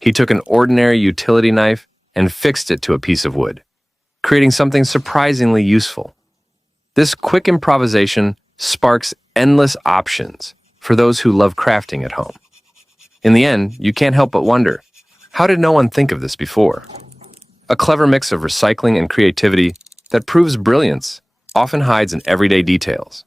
He took an ordinary utility knife and fixed it to a piece of wood, creating something surprisingly useful. This quick improvisation sparks endless options for those who love crafting at home. In the end, you can't help but wonder, how did no one think of this before? A clever mix of recycling and creativity that proves brilliance often hides in everyday details.